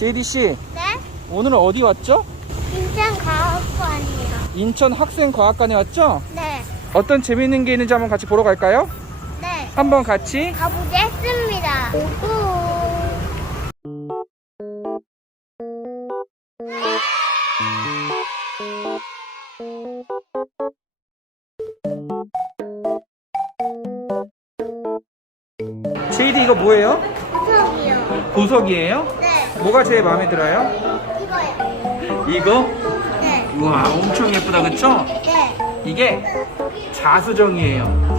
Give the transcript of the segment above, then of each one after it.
JD 씨, 네? 오늘은 어디 왔죠? 인천 가옥관이요. 인천 학생과학관에 왔죠? 네. 어떤 재밌는 게 있는지 한번 같이 보러 갈까요? 네. 한번 같이 가보겠습니다. 오고. JD 이거 뭐예요? 구석이요. 보석이에요? 네. 뭐가 제일 마음에 들어요? 이거요. 이거? 네. 우와 엄청 예쁘다 그쵸? 네. 이게 자수정이에요.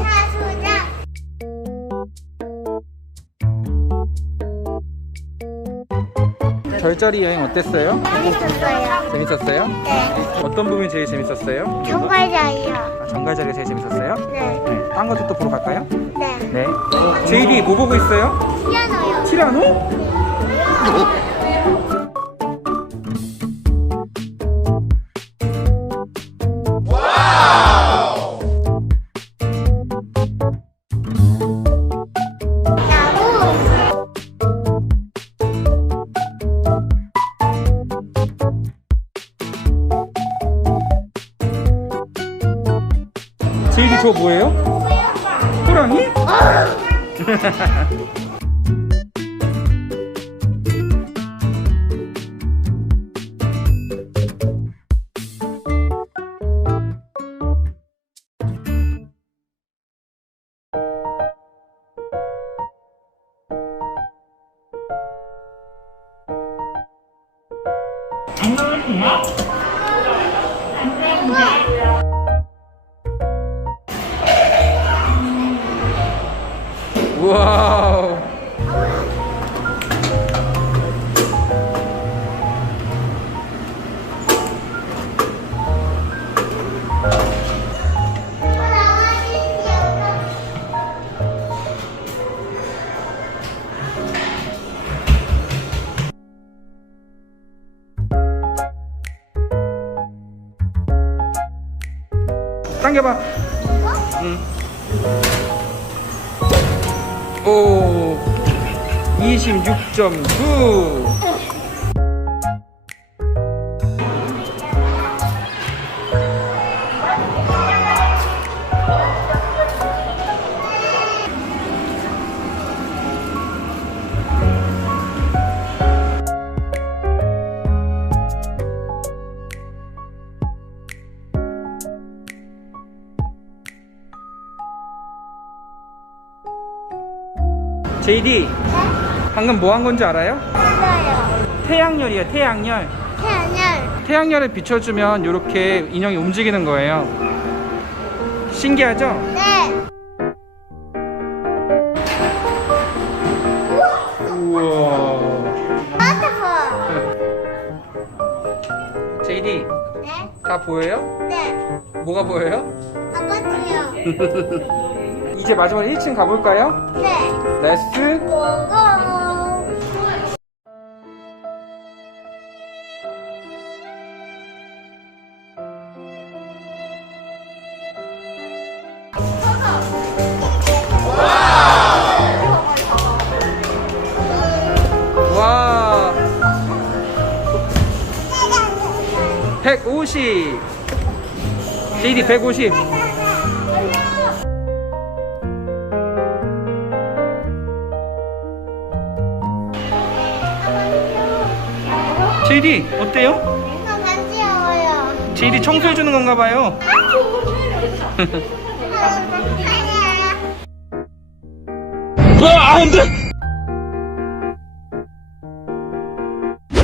별자리 여행 어땠어요? 재밌었어요. 재밌었어요? 네. 어떤 부분이 제일 재밌었어요? 정갈자이요. 아, 정갈자리가 제일 재밌었어요? 네. 네. 딴 것도 또 보러 갈까요? 네. 네. JD 뭐 보고 있어요? 피아노요. 티라노? JD 저 뭐예요? 호랑이? 와우. 당겨봐. 응. 오. 26.9. JD, 방금 뭐 한 건지 알아요? 몰라요. 태양열이에요, 태양열. 태양열. 태양열을 비춰주면 이렇게 인형이 움직이는 거예요. 신기하죠? 네. 우와. JD, 네. 다 보여요? 네. 뭐가 보여요? 아파트요. 이제 마지막 1층 가볼까요? 네. 레츠 고고. 와 150 JD 150 JD 어때요? 이거 간지러워요. JD 청소해 주는 건가 봐요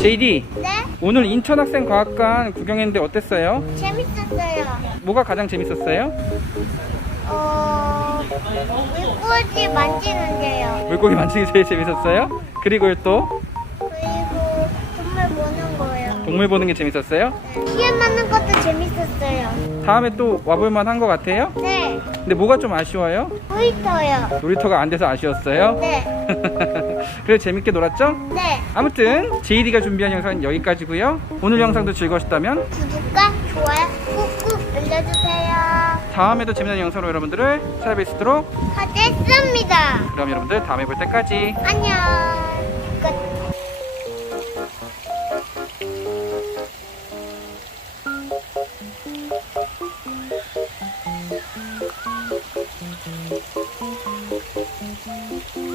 JD 네? 오늘 인천학생과학관 구경했는데 어땠어요? 재밌었어요. 뭐가 가장 재밌었어요? 어, 물고기 만지는데요. 물고기 만지기 제일 재밌었어요? 그리고 또 동물 보는 게 재밌었어요? 시에 맞는 것도 재밌었어요. 다음에 또 와볼 만 한 것 같아요? 네, 근데 뭐가 좀 아쉬워요? 보이터요. 놀이터가 안 돼서 아쉬웠어요? 네, 그래도 재밌게 놀았죠? 네. 아무튼 JD가 준비한 영상은 여기까지고요 오늘 영상도 즐거우셨다면 구독과 좋아요 꾹꾹 눌러주세요. 다음에도 재밌는 영상으로 여러분들을 찾아뵐 수 있도록 하겠습니다. 그럼 여러분들 다음에 볼 때까지 안녕. Thank you.